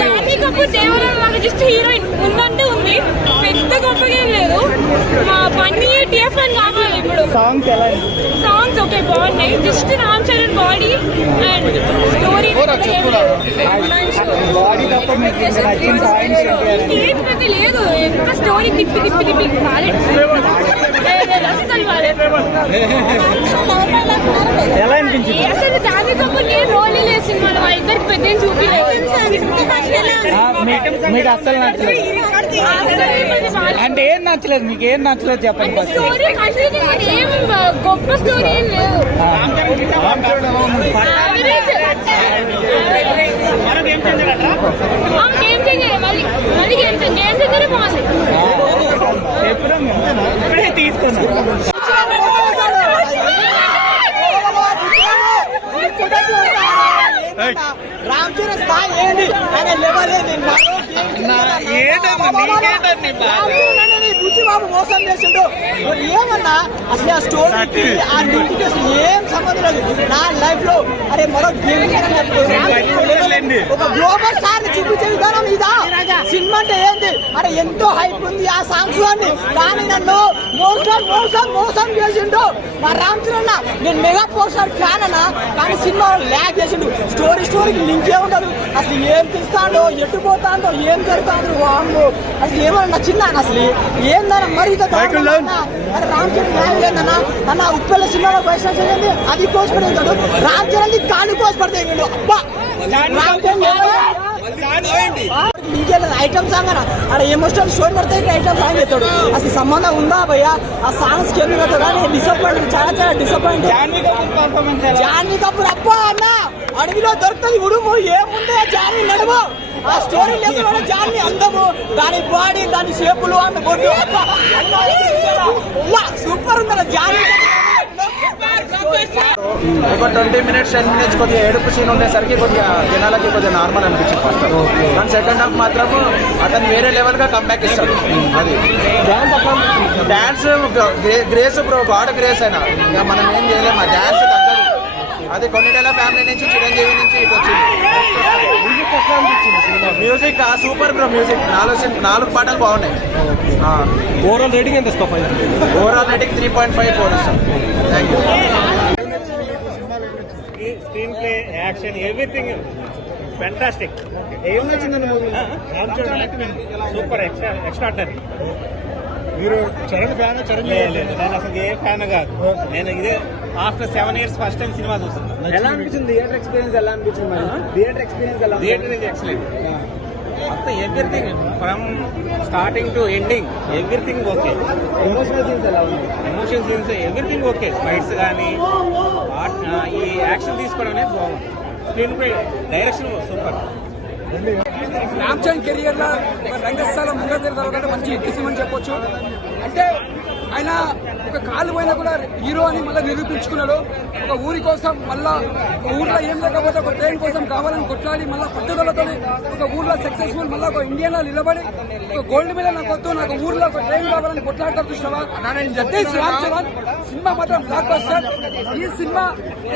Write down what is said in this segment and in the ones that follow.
జాన్వీ కపూర్ దేవర just heroine ఉందంటే ఉంది, పెద్ద గొప్పగా ఏం లేదు. మా పన్నీ టిఎఫ్ఎన్ కావాలి ఇప్పుడు. సాంగ్స్ ఓకే బాగున్నాయి, just Ram Charan body and story పెద్ద లేదు. ఎంత స్టోరీ తిప్పి తిప్పి తిప్పి అసలు జాన్వీ కపూర్ ఏ రోల్ లేదు సినిమాలో, వాళ్ళిద్దరికి పెద్ద చూపించలేదు. మీకు అస్సలు నచ్చలేదు అంటే ఏం నచ్చలేదు? మీకు ఏం నచ్చలేదు చెప్పండి. స్టోరీ ఏం గొప్ప స్టోరీ ఏం లేదు. గేమ్ చేంజర్ మళ్ళీ గేమ్ చేంజరే బాగుంది. తీసుకున్నా రామ్ చరణ్ స్థాయి ఏంది, ఆయన లెవెల్ ఏంది, బుచ్చిబాబు మోసం చేసిండు ఏమన్నా అసలు ఆ స్టోరీకి ఆ లింక్కి అసలు ఏం సంబంధం లేదు నా లైఫ్ లో. అరే మరో ఒక గ్లోబల్ స్టార్ ని చూపించే విధానం ఇదా సినిమా అంటే ఏంది? అరే ఎంతో హైప్ ఉంది ఆ సాంగ్స్ అన్ని, కానీ నన్ను మోసం మోసం మోసం చేసిండు మా రామ్ చరణ్. నేను మెగా పోస్టర్ ఫ్యాన్ అన్నా, కానీ సినిమా ల్యాగ్ చేసిండు. స్టోరీకి లింక్ ఏ ఉండదు. అసలు ఏం తీస్తాడో, ఎటు పోతాడో, ఏం జరుగుతాడు వాము అసలు ఏమన్నా నచ్చిందా అసలు ఏందన్నా మరి. అరే రామ్ చరణ్ ల్యాగ్ లేదన్నా అన్న. ఉప్పెల్ల సినిమాలో వైష్ణవ్ చేయండి అది కోసి పడేస్తాడు, రామ్ చరణ్ కాళ్ళు కోసి పడతాడు. అబ్బా రామ్ చరణ్ ఐటమ్ సాంగ్ అన్న, అక్కడ ఎమోషనల్ స్టోరీ పడితే ఐటమ్ సాంగ్ చేస్తాడు. అసలు సంబంధం ఉందా భయ్యా ఆ సాంగ్స్ కెళ్ళి కానీ డిసప్పాయింట్, చాలా డిసప్పాయింట్. జాన్వీ కపూర్ అబ్బా అన్న అడవిలో దొరుకుతుంది ఉడుము, ఏముంటే జాన్వీ నడుము. ఆ స్టోరీ లేదు జాన్వీ అందము, దాని బాడీ, దాని షేపులు, ఆమె బొడ్డు సూపర్ ఉందన్న జాన్వీ. ఒక 20 minutes 10 minutes కొద్దిగా ఏడుపు సీన్ ఉండేసరికి కొద్దిగా జనాలకి కొద్దిగా నార్మల్ అనిపించింది ఫస్ట్. కానీ సెకండ్ హాఫ్ మాత్రం అతను వేరే లెవెల్ గా కంబ్యాక్ ఇస్తాడు. అది dance grace bro, God grace అయినా ఇక మనం ఏం చేయలేము. ఆ డాన్స్ తగ్గదు. అది కొన్నిటేళ్ళ ఫ్యామిలీ నుంచి చిరంజీవి నుంచి ఇటు వచ్చింది. Music super bro. మ్యూజిక్ 4 పాటలు బాగున్నాయి. ఓవరాల్ రేటింగ్ ఎంత ఇస్తావు? ఓవరాల్ రేటింగ్ 3.54 ఇస్తాం. Thank you. Screen play, action, everything fantastic. ఏం నచ్చిందండి మూవీ? Super extraordinary. మీరు చరణ్ ఫ్యాన్? లేదు, నేను అసలు ఏ ఫ్యాన్ కాదు. నేను ఇదే after 7 years first time cinema చూస్తున్నాను. ఎలా అనిపించింది? థియేటర్ ఎక్స్పీరియన్స్ ఎలా అనిపించింది? థియేటర్ ఎక్స్పీరియన్స్ ఎలా? Theatre is excellent. మొత్తం everything from starting to ending everything okay. Emotional scenes ఎలా ఉంది? Emotion scenes everything okay. Fights కానీ ఈ యాక్షన్ తీసుకోవడం అనేది బాగుంది. Screen play, direction super. Ram Charan career లో రంగస్థలం ముందర తర్వాత మంచి ఎక్కిసం అని చెప్పొచ్చు. అంటే ఆయన ఒక కాలు పోయినా కూడా హీరో అని మళ్ళీ నిరూపించుకున్నాడు. ఒక ఊరి కోసం మళ్ళా ఊర్లో ఏం లేకపోతే ఒక ట్రైన్ కోసం కావాలని కొట్లాడి మళ్ళీ పట్టుదలతో ఒక ఊర్లో సక్సెస్ఫుల్ మళ్ళీ ఒక ఇండియాలో నిలబడి ఒక గోల్డ్ మెడల్ నాకు వద్దు, నాకు ఊర్లో ఒక ట్రైన్ కావాలని కొట్లాడతారు చూసినావా. జగదీష్ రామ్ చరణ్ సినిమా మాత్రం బ్లాక్ బస్టర్. ఈ సినిమా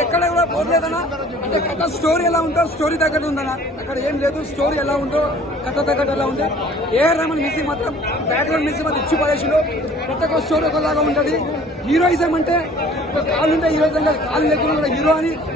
ఎక్కడ కూడా పోలేదన్నా. అంటే కథ స్టోరీ ఎలా ఉందో స్టోరీ దగ్గర ఉందన్నా, అక్కడ ఏం లేదు. స్టోరీ ఎలా ఉందో కథ దగ్గర ఎలా ఉంది. ఏఆర్ రెహమాన్ మ్యూజిక్ మాత్రం బ్యాక్గ్రౌండ్ మ్యూజిక్ మాత్రం ఇచ్చి పడేసాడు. ప్రతి ఒక్క స్టోరీ ఒకలాగా ఉంటుంది. హీరోయిజం అంటే కాళ్ళు ఉంటే హీరోయిజం కాదు, కాళ్ళు లేకుండా హీరో అని